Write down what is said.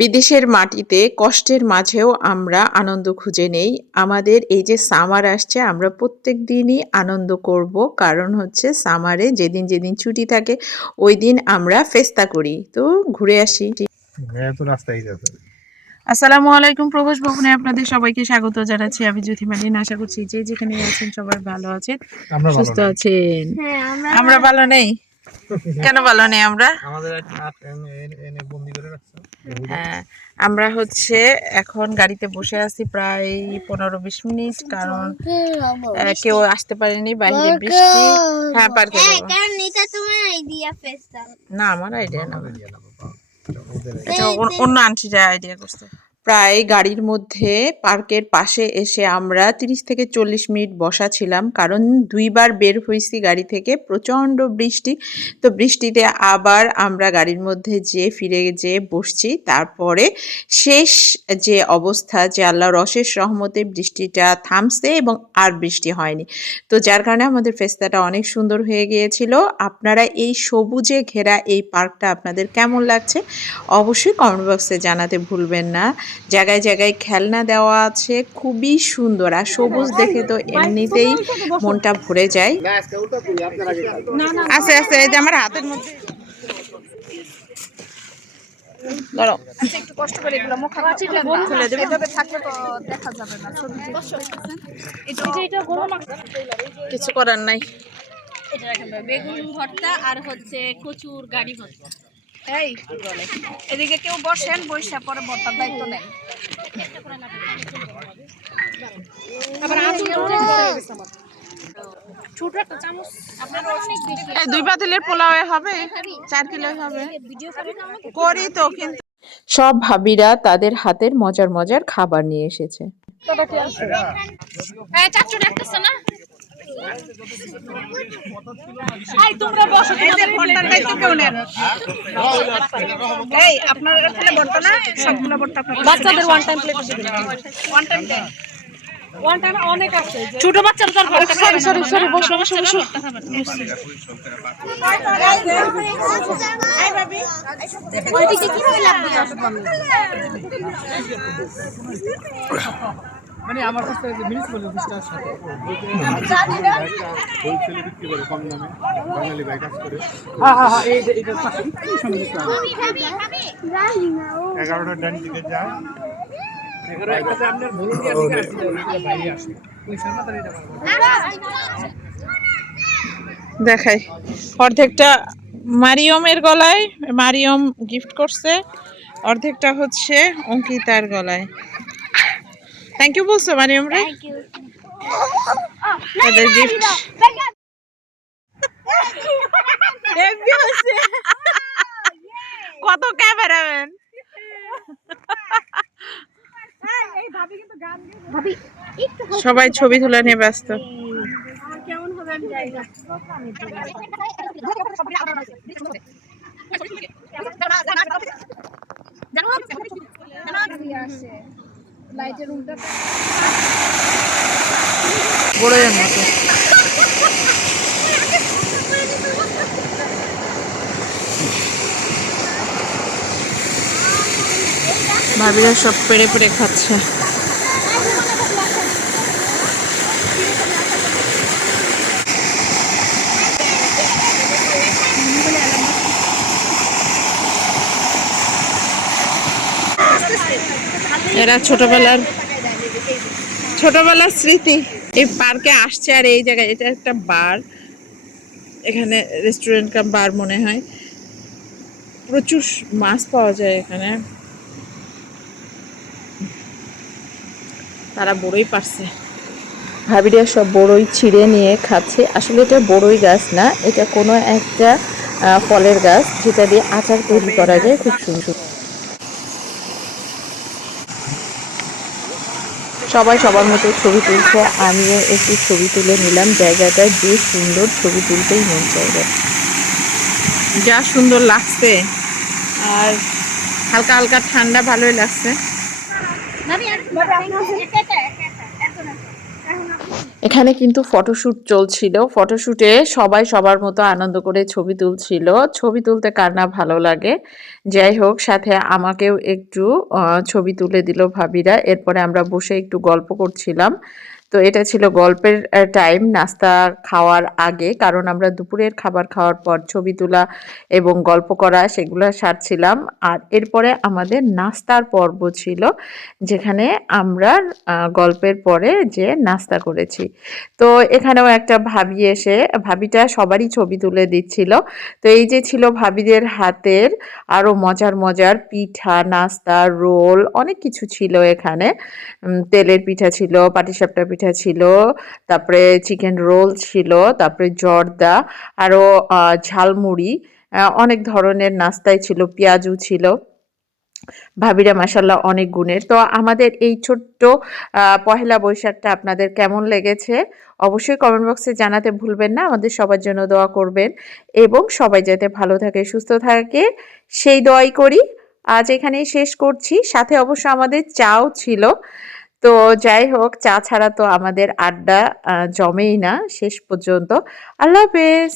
বিদেশের মাটিতে কষ্টের মাঝেও আমরা আনন্দ খুঁজে নেই। আমাদের এই যে সামার আসছে আমরা প্রত্যেক দিনই আনন্দ করব। কারণ হচ্ছে সামারে যেদিন ছুটি থাকে ওই দিন আমরা ফেস্তা করি। তো ঘুরে আসি। হ্যাঁ, তো রাস্তায় যাচ্ছে। আসসালামু আলাইকুম, প্রবাস ভবনে আপনাদের সবাইকে স্বাগত জানাচ্ছি। আমি জ্যোতি মালিন। আশা করছি যে যেখানে আছেন সবাই ভালো আছেন, সুস্থ আছেন। আমরা ভালো নেই। কেন ভালো নেই আমরা? আমাদের এনে বন্দি করে রাখছে। হ্যাঁ, আমরা হচ্ছে এখন গাড়িতে বসে আছি প্রায় 15-20 মিনিট। কারণ কেউ আসতে পারেনি, বাইরে বৃষ্টি। হ্যাঁ, পার্কে যাবো। না, আমার আইডিয়া না, এটা অন্য আন্টিরা আইডিয়া করছে। প্রায় গাড়ির মধ্যে পার্কের পাশে এসে আমরা 30 থেকে 40 মিনিট বসা ছিলাম। কারণ 2 বার বের হয়েছি গাড়ি থেকে, প্রচণ্ড বৃষ্টি। তো বৃষ্টিতে আবার আমরা গাড়ির মধ্যে ফিরে যেয়ে বসছি। তারপরে শেষ যে অবস্থা, যে আল্লাহর অশেষ রহমতে বৃষ্টিটা থামছে এবং আর বৃষ্টি হয়নি। তো যার কারণে আমাদের ফেস্তাটা অনেক সুন্দর হয়ে গিয়েছিল। আপনারা এই সবুজে ঘেরা এই পার্কটা আপনাদের কেমন লাগছে অবশ্যই কমেন্ট বক্সে জানাতে ভুলবেন না। জায়গায় জায়গায় খেলনা দেওয়া আছে, খুবই সুন্দর। আর সবুজ দেখে তো এমনিতেই মনটা ভরে যায়। আছে আছে, এই যে আমার হাতের মধ্যে ধরো। একটু কষ্ট করে এগুলো মুখে খুলে দেবে, এভাবে থাকলে তো দেখা যাবে না ছবি। কিছু করার নাই। এটা রাখেন বেগুন ভর্তা আর হচ্ছে কচুর গাড়ি ভর্তা। এই এদিকে কেউ বসেন, বৈশা পরে ভর্তার দায়িত্ব নেন। ছোট একটা চামচ আপনারা অনেক বেশি। 2 পাতিলের পোলাও হবে, 4 কিলো হবে। করি তো, কিন্তু সব ভাবিরা তাদের হাতের মজার মজার খাবার নিয়ে এসেছে। এই চাচু দেখতেছ না? এই তোমরা বসো, তোমাদের ভর্তার দায়িত্ব কেউ নেন? এই আপনারা এখানে ভর্তা না, সবগুলো ভর্তা আপনারা বাচ্চাদের ওয়ান টাইম প্লেট দিবেন। ওয়ান টাইম দেন। ওয়ান টাইম অনেক আছে। ছোট বাচ্চারা তো ভর্তা খাবে। সরি বসো বসো বসো। এই ভাবি ওইদিকে কি কইলা মানে আমার কাছে যে মিউনিসিপাল অফিসটার সাথে হোলসেলে বিক্রি করে কম দামে, বাঙালি ভাই কাজ করে। হ্যাঁ এইটার পাশে একটু সামনে দিতে হবে। 11টার ডান দিকে যায়, 11টাতে আপনার ভলান্টিয়ার দিকে বাইরে আসে ওই সামনে তার এটা দেখাই। অর্ধেকটা মারিয়মের গলায়, মারিয়ম গিফট করছে। অর্ধেকটা হচ্ছে অঙ্কিতার গলায়। থ্যাংক ইউ বলছো মারিয়ম রে? এদের গিফট। কত ক্যামেরাম্যান। সবাই ছবি তোলা নিয়ে ব্যস্ত। কেমন হবে আমি জানি না। লাইটের উল্টা বড়ের মতো। ভাবিরা সব পেড়ে পেড়ে খাচ্ছে। এরা ছোটবেলার স্মৃতি। এই পার্কে আসছে আর এই জায়গায়, এটা একটা বার, এখানে রেস্টুরেন্ট কাম বার মনে হয়। প্রচুর মাছ পাওয়া যায় এখানে। তারা বড়ই পারছে। ভাবিরা সব বড়ই ছিঁড়ে নিয়ে খাচ্ছে। আসলে এটা বড়ই গাছ না, এটা কোনো একটা ফলের গাছ, যেটা দিয়ে আচার তৈরি করা যায়, খুব সুন্দর। সবাই সবার মতো ছবি তুলছে, আমিও একটু ছবি তুলে নিলাম। জায়গাটা যে সুন্দর, ছবি তুলতেই মন চাইবে। যা সুন্দর লাগছে, আর হালকা হালকা ঠান্ডা, ভালোই লাগছে। এখানে কিন্তু ফটোশ্যুট চলছিল। ফটোশ্যুটে সবাই সবার মতো আনন্দ করে ছবি তুলছিল। ছবি তুলতে কার না ভালো লাগে। যাই হোক, সাথে আমাকেও একটু ছবি তুলে দিল ভাবিরা। এরপরে আমরা বসে একটু গল্প করছিলাম। তো এটা ছিল গল্পের টাইম নাস্তা খাওয়ার আগে, কারণ আমরা দুপুরের খাবার খাওয়ার পর ছবি তোলা এবং গল্প করা সেগুলো সারছিলাম। আর এরপরে আমাদের নাস্তার পর্ব ছিল, যেখানে আমরা গল্পের পরে যে নাস্তা করেছি। তো এখানেও একটা ভাবি এসে, ভাবিটা সবারই ছবি তুলে দিচ্ছিল। তো এই যে ছিল ভাবিদের হাতের আরো মজার মজার পিঠা, নাস্তা, রোল, অনেক কিছু ছিল এখানে। তেলের পিঠা ছিল, পাটিসাপটা পিঠা ছিল, তারপরে চিকেন রোল ছিল, তারপরে জর্দা, আরো ঝালমুড়ি, অনেক ধরনের নাস্তাই ছিল, পেঁয়াজু ছিল। ভাবিরা মাশাল্লাহ অনেক গুণের। তো আমাদের এই ছোট্ট পহেলা বৈশাখটা আপনাদের কেমন লেগেছে অবশ্যই কমেন্ট বক্সে জানাতে ভুলবেন না। আমাদের সবার জন্য দোয়া করবেন এবং সবাই যাতে ভালো থাকে, সুস্থ থাকে সেই দোয়াই করি। আজ এখানেই শেষ করছি। সাথে অবশ্য আমাদের চাও ছিল। তো যাই হোক, চা ছাড়া তো আমাদের আড্ডা জমেই না শেষ পর্যন্ত। আল্লাহ হাফেজ।